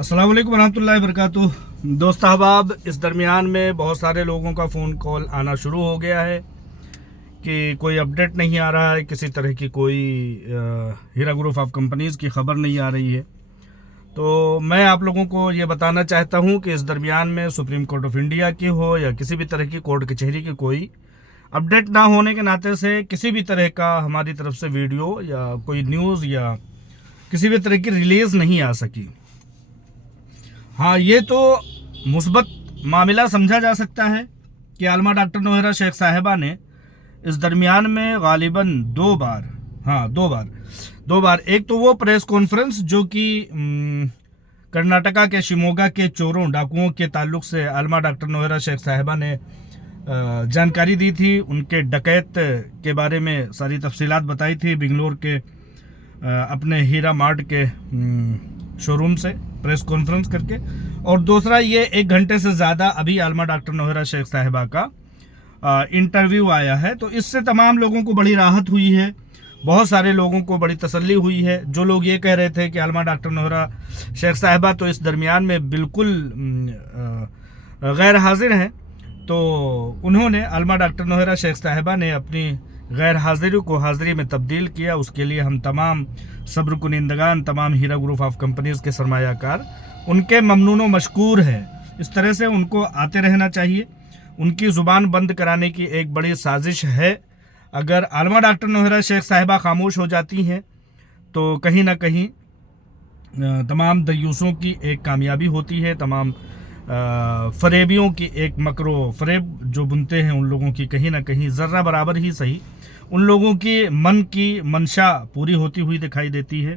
अस्सलाम वालेकुम रहमतुल्लाहि वबरकातुह। दोस्त अहबाब, इस दरमियान में बहुत सारे लोगों का फ़ोन कॉल आना शुरू हो गया है कि कोई अपडेट नहीं आ रहा है, किसी तरह की कोई हीरा ग्रुप ऑफ कंपनीज़ की ख़बर नहीं आ रही है। तो मैं आप लोगों को ये बताना चाहता हूँ कि इस दरमियान में सुप्रीम कोर्ट ऑफ इंडिया की हो या किसी भी तरह की कोर्ट कचहरी की कोई अपडेट ना होने के नाते से किसी भी तरह का हमारी तरफ से वीडियो या कोई न्यूज़ या किसी भी तरह की रिलीज़ नहीं आ सकी। हाँ, ये तो मुस्बत मामला समझा जा सकता है कि आलमा डॉक्टर नौहरा शेख साहिबा ने इस दरमियान में गालिबन दो बार एक तो वो प्रेस कॉन्फ्रेंस जो कि कर्नाटका के शिमोगा के चोरों डाकुओं के ताल्लुक से आलमा डॉक्टर नौहरा शेख साहिबा ने जानकारी दी थी, उनके डकैत के बारे में सारी तफसीलात बताई थी बेंगलोर के अपने हीरा मार्ट के शोरूम से प्रेस कॉन्फ्रेंस करके। और दूसरा ये 1 घंटे से ज़्यादा अभी आलमा डॉक्टर नौहरा शेख साहिबा का इंटरव्यू आया है। तो इससे तमाम लोगों को बड़ी राहत हुई है, बहुत सारे लोगों को बड़ी तसल्ली हुई है। जो लोग ये कह रहे थे कि आलमा डॉक्टर नौहरा शेख साहिबा तो इस दरमियान में बिल्कुल गैर हाजिर हैं, तो उन्होंने आलमा डॉक्टर नौहरा शेख साहिबा ने अपनी गैर हाजिरी को हाजिरी में तब्दील किया। उसके लिए हम तमाम सब्र कुनिंदगान, तमाम हीरा ग्रुप ऑफ कंपनीज़ के सरमायाकार उनके ममनून व मशकूर हैं। इस तरह से उनको आते रहना चाहिए। उनकी ज़ुबान बंद कराने की एक बड़ी साजिश है। अगर आलमा डॉक्टर नौहरा शेख साहिबा खामोश हो जाती हैं तो कहीं ना कहीं तमाम दयूसों की एक कामयाबी होती है, तमाम फरेबियों की एक मकरो फरेब जो बुनते हैं उन लोगों की कहीं ना कहीं ज़र्रा बराबर ही सही उन लोगों की मन की मंशा पूरी होती हुई दिखाई देती है।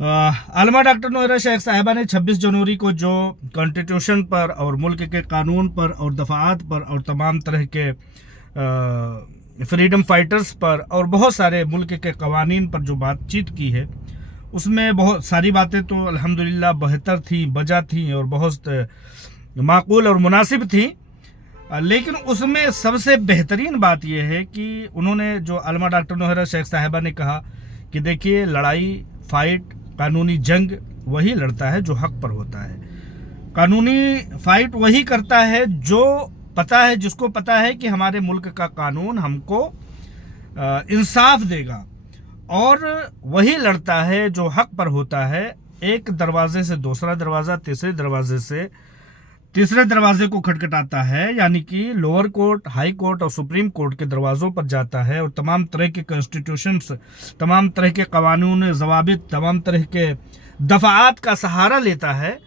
आलमा डॉक्टर नौहरा शेख साहिबा ने 26 जनवरी को जो कॉन्स्टिट्यूशन पर और मुल्क के कानून पर और दफ़ात पर और तमाम तरह के फ्रीडम फाइटर्स पर और बहुत सारे मुल्क के कवानीन पर जो बातचीत की है, उसमें बहुत सारी बातें तो अल्हम्दुलिल्लाह बेहतर थी, बजा थी और बहुत माकूल और मुनासिब थी। लेकिन उसमें सबसे बेहतरीन बात यह है कि उन्होंने जो आलमा डॉक्टर नौहरा शेख साहिबा ने कहा कि देखिए, लड़ाई फाइट कानूनी जंग वही लड़ता है जो हक पर होता है। कानूनी फाइट वही करता है जो पता है, जिसको पता है कि हमारे मुल्क का कानून हमको इंसाफ देगा, और वही लड़ता है जो हक पर होता है। एक दरवाजे से दूसरा दरवाज़ा, तीसरे दरवाजे से तीसरे दरवाजे को खटखटाता है, यानी कि लोअर कोर्ट, हाई कोर्ट और सुप्रीम कोर्ट के दरवाज़ों पर जाता है और तमाम तरह के कॉन्स्टिट्यूशंस, तमाम तरह के कानून ज़वाबित, तमाम तरह के दफ़ात का सहारा लेता है।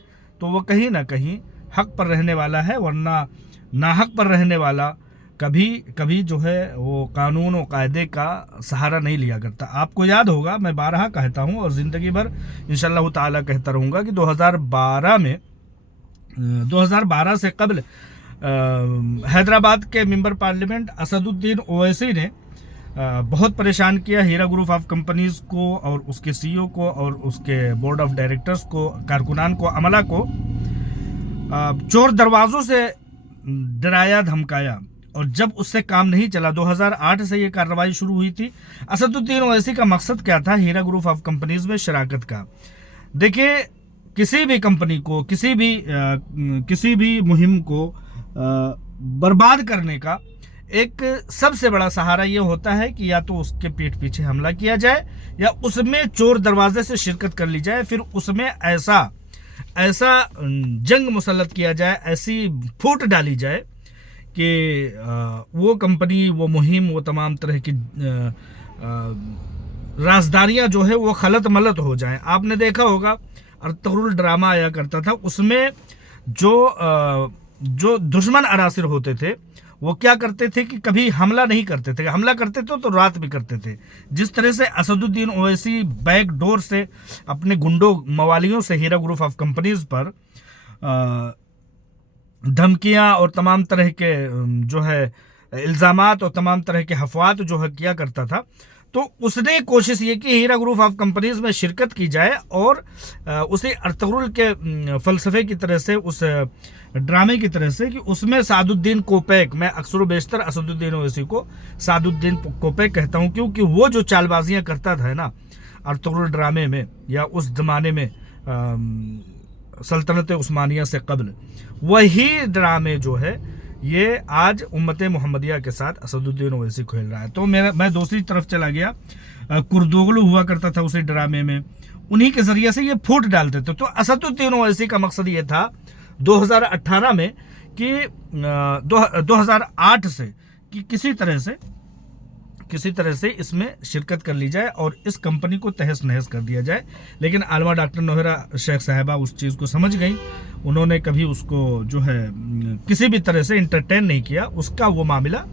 तो वो कहीं ना कहीं हक पर रहने वाला है, वरना नाहक पर रहने वाला कभी कभी जो है वो कानून और कायदे का सहारा नहीं लिया करता। आपको याद होगा, मैं बारहा कहता हूँ और ज़िंदगी भर इंशाअल्लाह ताला कहता रहूँगा कि 2012 से कबल हैदराबाद के मेंबर पार्लियामेंट असदुद्दीन ओवैसी ने बहुत परेशान किया हीरा ग्रुप ऑफ कंपनीज़ को और उसके सीईओ को और उसके बोर्ड ऑफ डायरेक्टर्स को, कारकुनान को, अमला को चोर दरवाज़ों से डराया, धमकाया। और जब उससे काम नहीं चला, 2008 से ये कार्रवाई शुरू हुई थी। असदुद्दीन ओवैसी का मकसद क्या था हीरा ग्रुप ऑफ कंपनीज़ में शराकत का? देखिए, किसी भी कंपनी को, किसी भी मुहिम को बर्बाद करने का एक सबसे बड़ा सहारा ये होता है कि या तो उसके पीठ पीछे हमला किया जाए या उसमें चोर दरवाजे से शिरकत कर ली जाए, फिर उसमें ऐसा जंग मुसल्लत किया जाए, ऐसी फूट डाली जाए कि वो कंपनी, वो मुहिम, वो तमाम तरह की राजदारियां जो है वो खलत मलत हो जाएं। आपने देखा होगा अर्तुगरुल ड्रामा आया करता था, उसमें जो दुश्मन अनासिर होते थे वो क्या करते थे कि कभी हमला नहीं करते थे, हमला करते तो रात में करते थे। जिस तरह से असदुद्दीन ओवैसी बैक डोर से अपने गुंडों मवालियों से हीरा ग्रुप ऑफ कंपनीज़ पर धमकियां और तमाम तरह के जो है इल्ज़ामात और तमाम तरह के हफ़वात जो है किया करता था, तो उसने कोशिश ये की हीरा ग्रुप ऑफ कंपनीज़ में शिरकत की जाए और उसे अर्तुगरुल के फ़लसफ़े की तरह से, उस ड्रामे की तरह से कि उसमें सादुद्दीन कोपेक, मैं अक्सर बेशतर असदुद्दीन ओवैसी को सादुद्दीन कोपेक कहता हूँ, क्योंकि वो जो चालबाजियाँ करता था ना अर्तुगरुल ड्रामे में या उस ज़माने में सल्तनत उस्मानिया से कबल, वही ड्रामे जो है ये आज उम्मत मोहम्मदिया के साथ असदुद्दीन ओवैसी खेल रहा है। तो मैं दूसरी तरफ चला गया, कुर्दोगलू हुआ करता था उसी ड्रामे में, उन्हीं के जरिए से ये फूट डालते थे। तो असदुद्दीन ओवैसी का मकसद ये था 2018 में कि 2008 से कि किसी तरह से इसमें शिरकत कर ली जाए और इस कंपनी को तहस नहस कर दिया जाए। लेकिन आलमा डॉक्टर नौहरा शेख साहिबा उस चीज़ को समझ गई, उन्होंने कभी उसको जो है किसी भी तरह से इंटरटेन नहीं किया, उसका वो मामला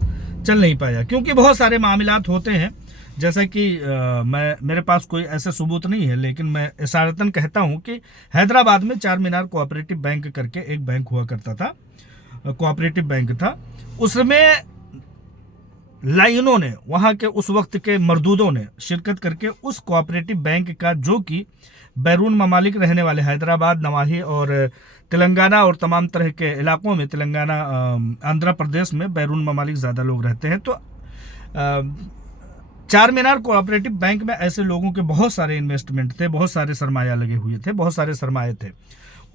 चल नहीं पाया। क्योंकि बहुत सारे मामलात होते हैं, जैसा कि मेरे पास कोई ऐसे सबूत नहीं है, लेकिन मैं इशारतन कहता हूँ कि हैदराबाद में चार मीनार कोऑपरेटिव बैंक करके एक बैंक हुआ करता था, कोऑपरेटिव बैंक था। उसमें लाइनों ने, वहाँ के उस वक्त के मरदूदों ने शिरकत करके उस कोऑपरेटिव बैंक का, जो कि बैरून ममालिक रहने वाले हैदराबाद, नवाही और तेलंगाना और तमाम तरह के इलाकों में, तेलंगाना आंध्र प्रदेश में बैरून ममालिक ज़्यादा लोग रहते हैं। तो चार मीनार कोऑपरेटिव बैंक में ऐसे लोगों के बहुत सारे इन्वेस्टमेंट थे, बहुत सारे सरमाया लगे हुए थे, बहुत सारे सरमाए थे।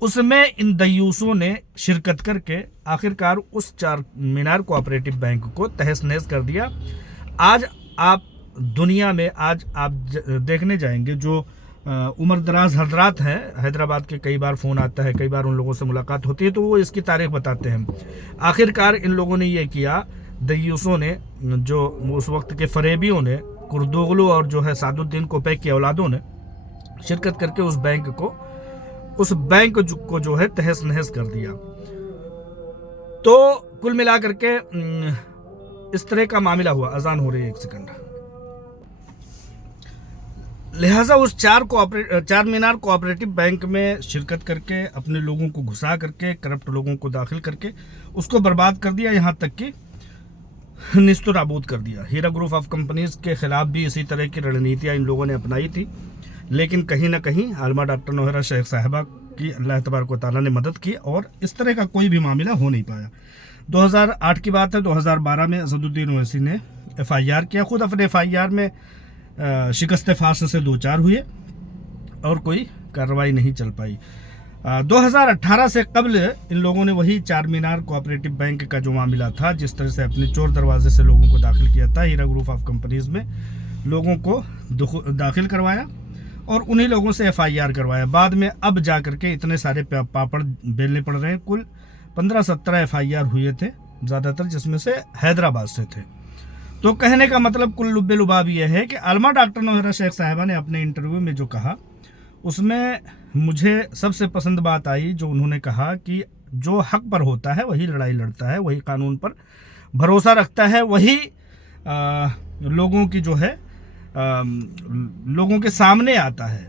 उसमें इन दयूसों ने शिरकत करके आखिरकार उस चार मीनार कोऑपरेटिव बैंक को तहस नहस कर दिया। आज आप दुनिया में देखने जाएंगे, जो उम्र दराज हजरात हैं, हैदराबाद के कई बार फ़ोन आता है, कई बार उन लोगों से मुलाकात होती है, तो वो इसकी तारीख बताते हैं। आखिरकार इन लोगों ने ये किया, दयूसों ने, जो उस वक्त के फरेबियों ने, कुर्दोगलू और जो है सादुद्दीन कोपैक की औलादों ने शिरकत करके उस बैंक को जो है तहस नहस कर दिया। तो कुल मिलाकर के इस तरह का मामला हुआ। अजान हो रही है, 1 सेकंड। लिहाजा उस चार मीनार कोऑपरेटिव बैंक में शिरकत करके, अपने लोगों को घुसा करके, करप्ट लोगों को दाखिल करके उसको बर्बाद कर दिया, यहाँ तक कि निस्तो नाबूद कर दिया। हीरा ग्रुप ऑफ कंपनीज के खिलाफ भी इसी तरह की रणनीतियाँ इन लोगों ने अपनाई थी, लेकिन कहीं ना कहीं आलमा डॉक्टर नौहरा शेख साहिबा की अल्लाह तबारक व तआला ने मदद की और इस तरह का कोई भी मामला हो नहीं पाया। 2008 की बात है, 2012 में असदुद्दीन ओवैसी ने FIR किया। खुद अपने FIR में शिकस्त फास से 2-4 हुए और कोई कार्रवाई नहीं चल पाई। 2018 से कबल इन लोगों ने वही चार मीनार कोऑपरेटिव बैंक का जो मामला था, जिस तरह से अपने चोर दरवाजे से लोगों को दाखिल किया था, हीरा ग्रुप ऑफ कंपनीज में लोगों को दाखिल करवाया और उन्हीं लोगों से FIR करवाया। बाद में अब जा करके इतने सारे पापड़ बेलने पड़ रहे हैं। कुल 15-17 FIR हुए थे, ज़्यादातर जिसमें से हैदराबाद से थे। तो कहने का मतलब कुल लुब्बे लुबाब यह है कि आलमा डॉक्टर नौहरा शेख साहिबा ने अपने इंटरव्यू में जो कहा, उसमें मुझे सबसे पसंद बात आई, जो उन्होंने कहा कि जो हक पर होता है वही लड़ाई लड़ता है, वही कानून पर भरोसा रखता है, वही लोगों की जो है लोगों के सामने आता है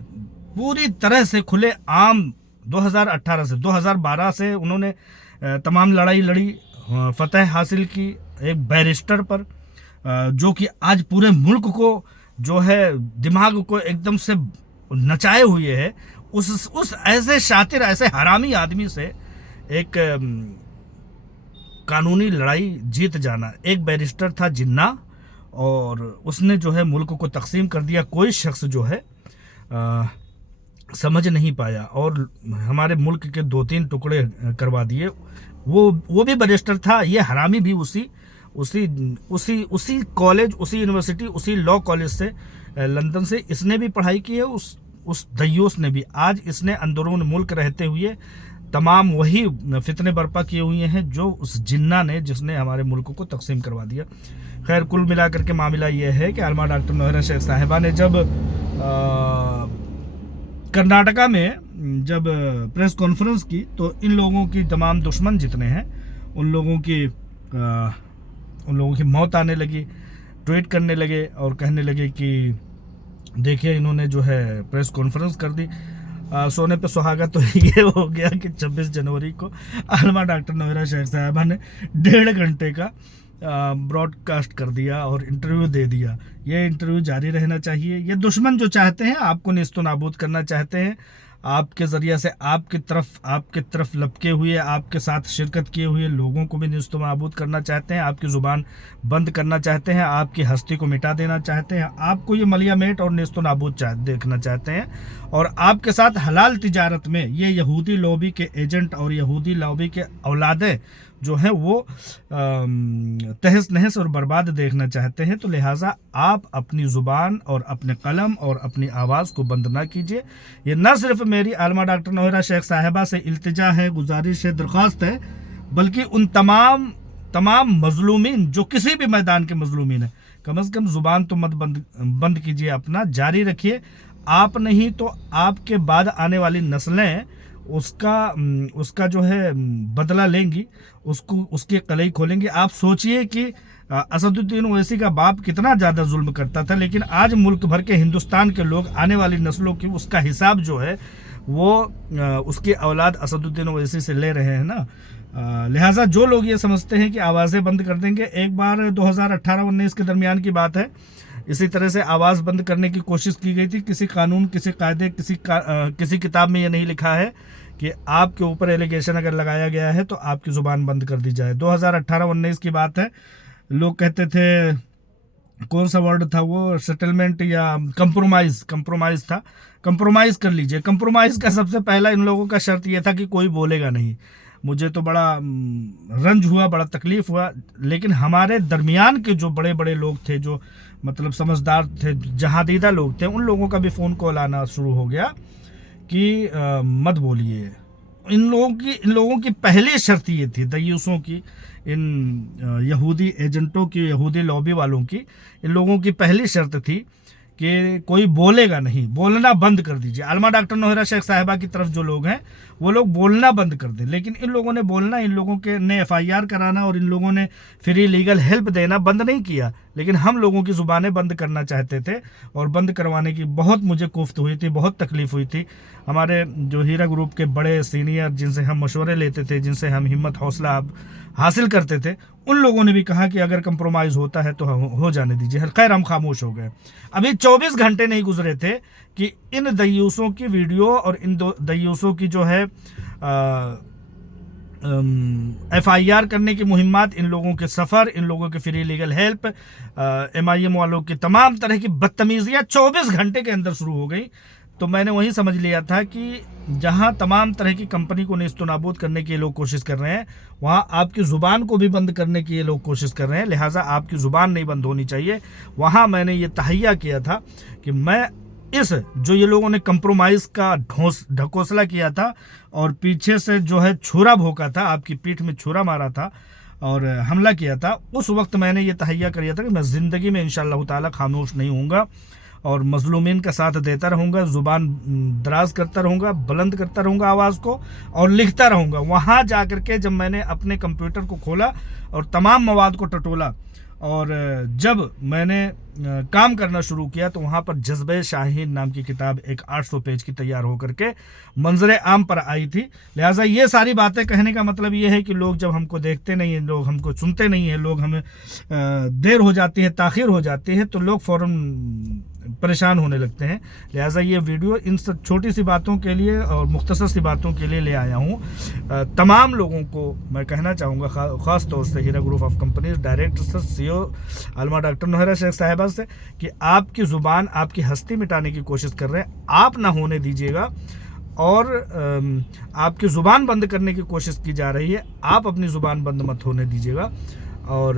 पूरी तरह से खुले आम। 2018 से 2012 से उन्होंने तमाम लड़ाई लड़ी, फतह हासिल की एक बैरिस्टर पर, जो कि आज पूरे मुल्क को जो है दिमाग को एकदम से नचाए हुए है। उस ऐसे शातिर, ऐसे हरामी आदमी से एक कानूनी लड़ाई जीत जाना। एक बैरिस्टर था जिन्ना, और उसने जो है मुल्क को तकसीम कर दिया। कोई शख्स जो है समझ नहीं पाया और हमारे मुल्क के 2-3 टुकड़े करवा दिए। वो भी बैरिस्टर था, ये हरामी भी उसी कॉलेज, उसी यूनिवर्सिटी, उसी लॉ कॉलेज से, लंदन से इसने भी पढ़ाई की है। उस दयूस ने भी आज इसने अंदरून मुल्क रहते हुए तमाम वही फितने बर्पा किए हुए हैं जो उस जिन्ना ने, जिसने हमारे मुल्क को तकसीम करवा दिया। खैर, कुल मिलाकर के मामला ये है कि आलमा डॉक्टर नौहरा शेख साहिबा ने जब कर्नाटका में जब प्रेस कॉन्फ्रेंस की, तो इन लोगों की तमाम दुश्मन जितने हैं उन लोगों की मौत आने लगी, ट्वीट करने लगे और कहने लगे कि देखिए इन्होंने जो है प्रेस कॉन्फ्रेंस कर दी। सोने पे सुहागा तो ये हो गया कि 26 जनवरी को आलमा डॉक्टर नौहरा शेख साहिबा ने 1.5 घंटे का ब्रॉडकास्ट कर दिया और इंटरव्यू दे दिया। ये इंटरव्यू जारी रहना चाहिए। ये दुश्मन जो चाहते हैं आपको नेस्तो नाबूद करना चाहते हैं, آپ کے ذریعے سے آپ کی طرف لپکے ہوئے آپ کے ساتھ شرکت کیے ہوئے لوگوں کو بھی نیست و نابود کرنا چاہتے ہیں، آپ کی زبان بند کرنا چاہتے ہیں، آپ کی ہستی کو مٹا دینا چاہتے ہیں، آپ کو یہ ملیا میٹ اور نیست و نابود دیکھنا چاہتے ہیں، اور آپ کے ساتھ حلال تجارت میں یہ یہودی لوبی کے ایجنٹ اور یہودی لوبی کے اولادیں جو ہیں وہ تہس نہس اور برباد دیکھنا چاہتے ہیں۔ تو لہٰذا آپ اپنی زبان اور اپنے قلم اور اپنی آواز کو بند نہ کیجیے۔ یہ نہ صرف میری عالمہ ڈاکٹر نوہرہ شیخ صاحبہ سے التجا ہے، گزارش ہے، درخواست ہے، بلکہ ان تمام مظلومین جو کسی بھی میدان کے مظلومین ہیں، کم از کم زبان تو مت بند کیجیے، اپنا جاری رکھیے۔ آپ نہیں تو آپ کے بعد آنے والی نسلیں اس کا جو ہے بدلہ لیں گی، اس کی قلعی کھولیں گی۔ آپ سوچئے کہ اسد الدین اویسی کا باپ کتنا زیادہ ظلم کرتا تھا، لیکن آج ملک بھر کے ہندوستان کے لوگ آنے والی نسلوں کی اس کا حساب جو ہے وہ اس کی اولاد اسد الدین اویسی سے لے رہے ہیں نا۔ لہٰذا جو لوگ یہ سمجھتے ہیں کہ آوازیں بند کر دیں گے، ایک بار 2018-19 کے درمیان کی بات ہے، اسی طرح سے آواز بند کرنے کی کوشش کی گئی تھی۔ کسی قانون، کسی قاعدے، کسی کتاب میں یہ نہیں لکھا ہے کہ آپ کے اوپر ایلیگیشن اگر لگایا گیا ہے تو آپ کی زبان بند کر دی جائے۔ 2018-19 کی بات ہے، لوگ کہتے تھے، کون سا ورڈ تھا وہ، سیٹلمنٹ یا کمپرومائز تھا، کمپرومائز کر لیجئے۔ کمپرومائز کا سب سے پہلا ان لوگوں کا شرط یہ تھا کہ کوئی بولے گا نہیں۔ مجھے تو بڑا رنج ہوا، بڑا تکلیف ہوا، لیکن ہمارے درمیان کے جو بڑے بڑے لوگ تھے، جو مطلب سمجھدار تھے، جہادیدہ لوگ تھے، ان لوگوں کا بھی فون کال آنا شروع ہو گیا کہ مت بولیے۔ ان لوگوں کی پہلی شرط یہ تھی، دیوسوں کی، ان یہودی ایجنٹوں کی، یہودی لابی والوں کی، ان لوگوں کی پہلی شرط تھی کہ کوئی بولے گا نہیں، بولنا بند کر دیجیے۔ عالمہ ڈاکٹر نوہرہ شیخ صاحبہ کی طرف جو لوگ ہیں وہ لوگ بولنا بند کر دیں، لیکن ان لوگوں نے بولنا، ان لوگوں کے نے FIR کرانا اور ان لوگوں نے فری لیگل ہیلپ دینا بند نہیں کیا، لیکن ہم لوگوں کی زبانیں بند کرنا چاہتے تھے، اور بند کروانے کی بہت مجھے کوفت ہوئی تھی، بہت تکلیف ہوئی تھی۔ ہمارے جو ہیرا گروپ کے بڑے سینئر، جن سے ہم مشورے لیتے تھے، جن سے ہم ہمت حوصلہ حاصل کرتے تھے، ان لوگوں نے بھی کہا کہ اگر کمپرومائز ہوتا ہے تو ہو جانے دیجیے۔ خیر، ہم خاموش ہو گئے۔ ابھی 24 گھنٹے نہیں گزرے تھے کہ ان دیوسوں کی ویڈیو اور ان دیوسوں کی جو ہے FIR کرنے کی مہمات، ان لوگوں کے سفر، ان لوگوں کے فری لیگل ہیلپ، MIM والوں کی تمام طرح کی بدتمیزیاں 24 گھنٹے کے اندر شروع ہو گئی۔ تو میں نے وہیں سمجھ لیا تھا کہ جہاں تمام طرح کی کمپنی کو نیست و نابود کرنے کی یہ لوگ کوشش کر رہے ہیں، وہاں آپ کی زبان کو بھی بند کرنے کی یہ لوگ کوشش کر رہے ہیں، لہٰذا آپ کی زبان نہیں بند ہونی چاہیے۔ وہاں میں نے یہ تہیہ کیا تھا کہ میں جو یہ لوگوں نے کمپرومائز کا ڈھکوسلا کیا تھا اور پیچھے سے جو ہے چھرا بھونکا تھا، آپ کی پیٹھ میں چھرا مارا تھا اور حملہ کیا تھا، اس وقت میں نے یہ تہیہ کیا تھا کہ میں زندگی میں انشاءاللہ تعالی خاموش نہیں ہوں گا اور مظلومین کا ساتھ دیتا رہوں گا، زبان دراز کرتا رہوں گا، بلند کرتا رہوں گا آواز کو، اور لکھتا رہوں گا۔ وہاں جا کر کے جب میں نے اپنے کمپیوٹر کو کھولا اور تمام مواد کو ٹٹولا اور جب میں نے کام کرنا شروع کیا، تو وہاں پر جذبہ شاہین نام کی کتاب ایک 800 پیج کی تیار ہو کر کے منظر عام پر آئی تھی۔ لہٰذا یہ ساری باتیں کہنے کا مطلب یہ ہے کہ لوگ جب ہم کو دیکھتے نہیں ہیں، لوگ ہم کو سنتے نہیں ہیں، لوگ ہمیں دیر ہو جاتی ہے، تاخیر ہو جاتی ہے، تو لوگ فوراً پریشان ہونے لگتے ہیں۔ لہٰذا یہ ویڈیو ان سب چھوٹی سی باتوں کے لیے اور مختصر سی باتوں کے لیے لے آیا ہوں۔ تمام لوگوں کو میں کہنا چاہوں گا، خاص طور سے Heera group of companies director CEO عالمہ ڈاکٹر نوہرہ شیخ صاحبہ سے، کہ آپ کی زبان، آپ کی ہستی مٹانے کی کوشش کر رہے ہیں، آپ نہ ہونے دیجیے گا، اور آپ کی زبان بند کرنے کی کوشش کی جا رہی ہے، آپ اپنی زبان بند مت ہونے دیجیے گا۔ اور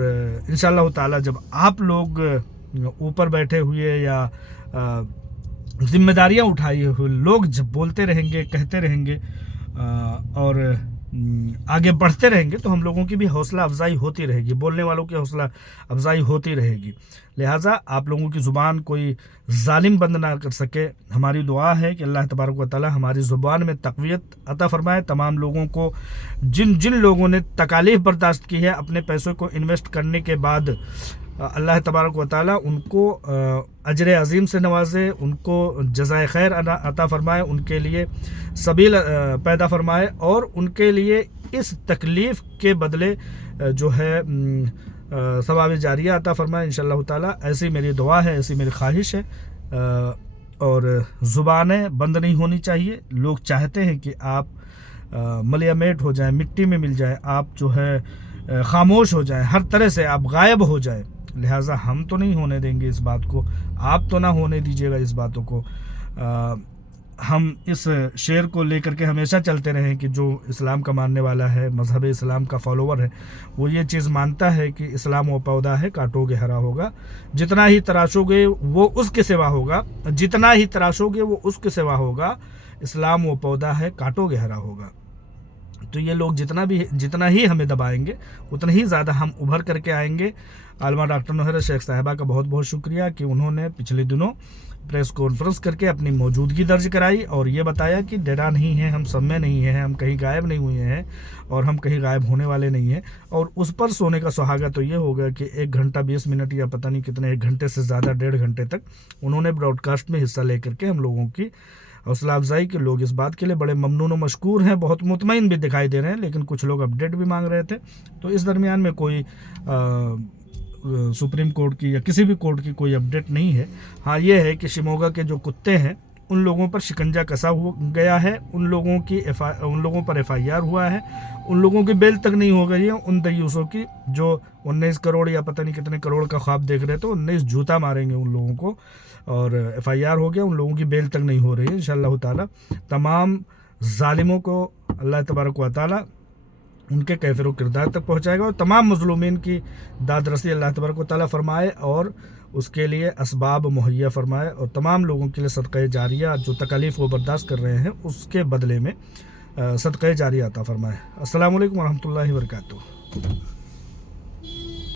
انشاءاللہ تعالی جب آپ لوگ اوپر بیٹھے ہوئے یا ذمہ داریاں اٹھائے ہوئے لوگ جب بولتے رہیں گے، کہتے رہیں گے اور آگے بڑھتے رہیں گے، تو ہم لوگوں کی بھی حوصلہ افزائی ہوتی رہے گی، بولنے والوں کی حوصلہ افزائی ہوتی رہے گی۔ لہٰذا آپ لوگوں کی زبان کوئی ظالم بند نہ کر سکے۔ ہماری دعا ہے کہ اللہ تبارک و تعالی ہماری زبان میں تقویت عطا فرمائے۔ تمام لوگوں کو، جن لوگوں نے تکالیف برداشت کی ہے اپنے پیسوں کو انویسٹ کرنے کے بعد، اللہ تبارک و تعالی ان کو اجر عظیم سے نوازے، ان کو جزائے خیر عطا فرمائے، ان کے لیے سبیل پیدا فرمائے، اور ان کے لیے اس تکلیف کے بدلے جو ہے ثواب جاریہ عطا فرمائے انشاءاللہ تعالی۔ ایسی میری دعا ہے، ایسی میری خواہش ہے۔ اور زبانیں بند نہیں ہونی چاہیے. لوگ چاہتے ہیں کہ آپ ملیامیٹ ہو جائیں, مٹی میں مل جائیں, آپ جو ہے خاموش ہو جائیں, ہر طرح سے آپ غائب ہو جائیں. لہٰذا ہم تو نہیں ہونے دیں گے اس بات کو, آپ تو نہ ہونے دیجیے گا اس باتوں کو. ہم اس شعر کو لے کر کے ہمیشہ چلتے رہیں کہ جو اسلام کا ماننے والا ہے, مذہب اسلام کا فالوور ہے, وہ یہ چیز مانتا ہے کہ اسلام وہ پودا ہے کاٹو گے ہرا ہوگا, جتنا ہی تراشو گے وہ اس کے سوا ہوگا, جتنا ہی تراشو گے وہ اس کے سوا ہوگا, اسلام وہ پودا ہے کاٹو گے ہرا ہوگا. تو یہ لوگ جتنا ہی ہمیں دبائیں گے اتنا ہی زیادہ ہم ابھر کر کے آئیں گے. عالمہ ڈاکٹر نوہرہ شیخ صاحبہ کا بہت بہت شکریہ کہ انہوں نے پچھلے دنوں پریس کانفرنس کر کے اپنی موجودگی درج کرائی اور یہ بتایا کہ ڈرا نہیں ہے, ہم سب میں نہیں ہیں, ہم کہیں غائب نہیں ہوئے ہیں اور ہم کہیں غائب ہونے والے نہیں ہیں. اور اس پر سونے کا سہاگا تو یہ ہوگا کہ 1 گھنٹہ 20 منٹ یا پتہ نہیں کتنے, 1 گھنٹے سے زیادہ 1.5 گھنٹے تک انہوں نے براڈ کاسٹ میں حصہ لے کر کے ہم لوگوں کی حوصلہ افزائی کے. لوگ اس بات کے لیے بڑے ممنون و مشکور ہیں, بہت مطمئن بھی دکھائی دے رہے ہیں, لیکن کچھ لوگ اپڈیٹ بھی مانگ رہے تھے. تو اس درمیان میں کوئی سپریم کورٹ کی یا کسی بھی کورٹ کی کوئی اپڈیٹ نہیں ہے. ہاں یہ ہے کہ شیموگا کے جو کتے ہیں ان لوگوں پر شکنجہ کسا گیا ہے, ان لوگوں پر FIR ہوا ہے, ان لوگوں کی بیل تک نہیں ہو گئی ہے. ان دیوسوں کی جو 19 کروڑ یا پتہ نہیں کتنے کروڑ کا خواب دیکھ رہے تھے, 19 جوتا ماریں گے ان لوگوں کو, اور FIR ہو گیا, ان لوگوں کی بیل تک نہیں ہو رہی ہے. انشاءاللہ تعالی تمام ظالموں کو اللہ تبارک و تعالی ان کے کیفر و کردار تک پہنچائے گا, اور تمام مظلومین کی داد رسی اللہ تبارک و تعالی فرمائے اور اس کے لیے اسباب مہیا فرمائے, اور تمام لوگوں کے لیے صدقہ جاریہ جو تکالیف وہ برداشت کر رہے ہیں اس کے بدلے میں صدقہ جاریہ عطا فرمائے. السلام علیکم ورحمۃ اللہ وبرکاتہ.